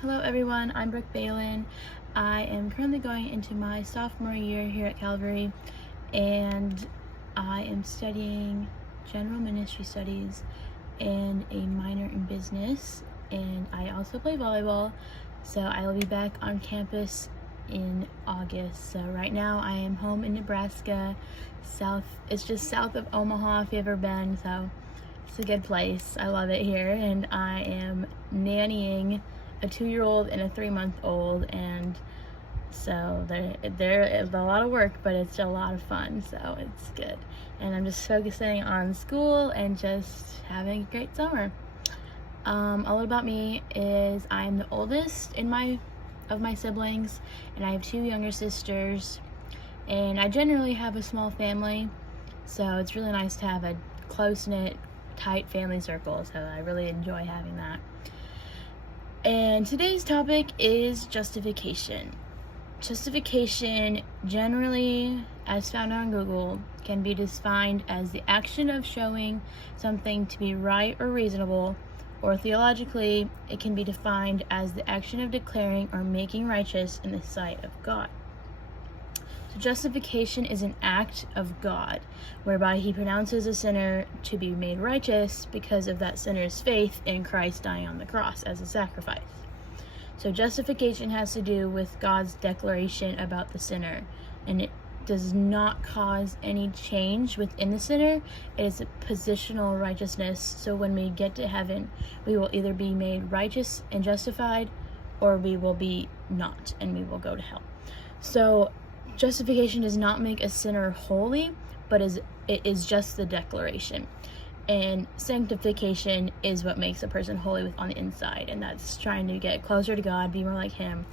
Hello everyone, I'm Brooke Behlen. I am currently going into my sophomore year here at Calvary, and I am studying general ministry studies and a minor in business, and I also play volleyball, so I will be back on campus in August. So right now I am home in Nebraska. It's just south of Omaha if you've ever been, so it's a good place. I love it here, and I am nannying a 2-year-old and a 3-month-old, and so there is a lot of work, but it's a lot of fun, so it's good. And I'm just focusing on school and just having a great summer. A little about me is I'm the oldest of my siblings, and I have 2 younger sisters, and I generally have a small family, so it's really nice to have a close-knit, tight family circle, so I really enjoy having that. And today's topic is justification. Justification, generally, as found on Google, can be defined as the action of showing something to be right or reasonable, or theologically, it can be defined as the action of declaring or making righteous in the sight of God. So justification is an act of God, whereby he pronounces a sinner to be made righteous because of that sinner's faith in Christ dying on the cross as a sacrifice. So justification has to do with God's declaration about the sinner, and it does not cause any change within the sinner. It is a positional righteousness, so when we get to heaven, we will either be made righteous and justified, or we will be not, and we will go to hell. So justification does not make a sinner holy, but it is just the declaration. And sanctification is what makes a person holy on the inside, and that's trying to get closer to God, be more like him,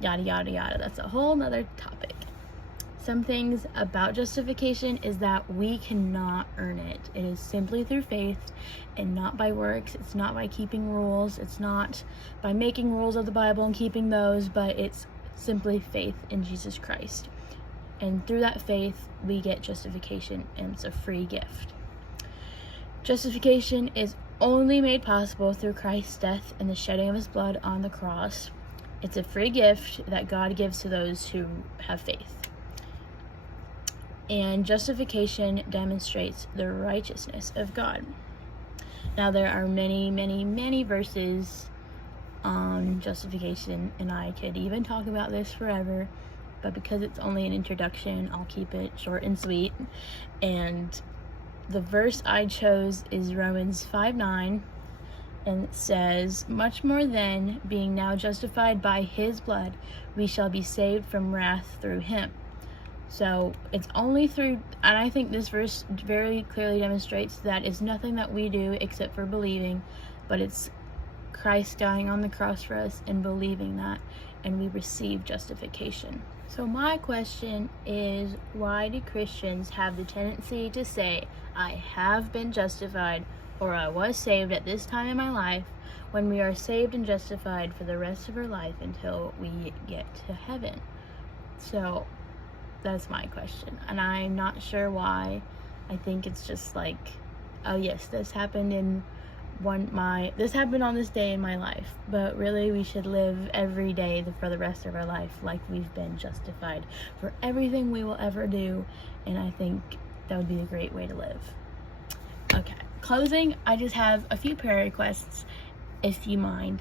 yada yada yada. That's a whole nother topic. Some things about justification is that we cannot earn it. It is simply through faith and not by works. It's not by keeping rules. It's not by making rules of the Bible and keeping those, but it's simply faith in Jesus Christ. And through that faith, we get justification, and it's a free gift. Justification is only made possible through Christ's death and the shedding of his blood on the cross. It's a free gift that God gives to those who have faith. And justification demonstrates the righteousness of God. Now, there are many, many, many verses on justification, and I could even talk about this forever, but because it's only an introduction, I'll keep it short and sweet. And the verse I chose is Romans 5:9, and it says, "Much more then, being now justified by his blood, we shall be saved from wrath through him." So it's only through, and I think this verse very clearly demonstrates that it's nothing that we do except for believing, but it's Christ dying on the cross for us and believing that, and we receive justification. So my question is, why do Christians have the tendency to say, I have been justified, or I was saved at this time in my life, when we are saved and justified for the rest of our life until we get to heaven? So that's my question, and I'm not sure why. I think it's just like, oh yes, this happened on this day in my life, but really we should live every day for the rest of our life like we've been justified for everything we will ever do, and I think that would be a great way to live. Okay, closing, I just have a few prayer requests, if you mind.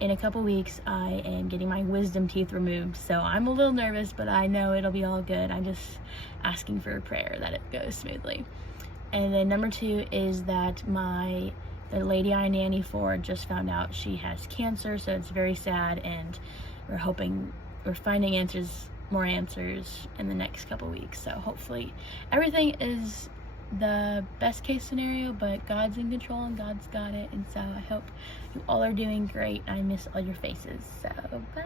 In a couple weeks, I am getting my wisdom teeth removed, so I'm a little nervous, but I know it'll be all good. I'm just asking for a prayer that it goes smoothly. And then number 2 is that the lady I nanny for just found out she has cancer, so it's very sad, and we're finding more answers in the next couple weeks. So hopefully everything is the best case scenario, but God's in control and God's got it, and so I hope you all are doing great. I miss all your faces, so bye.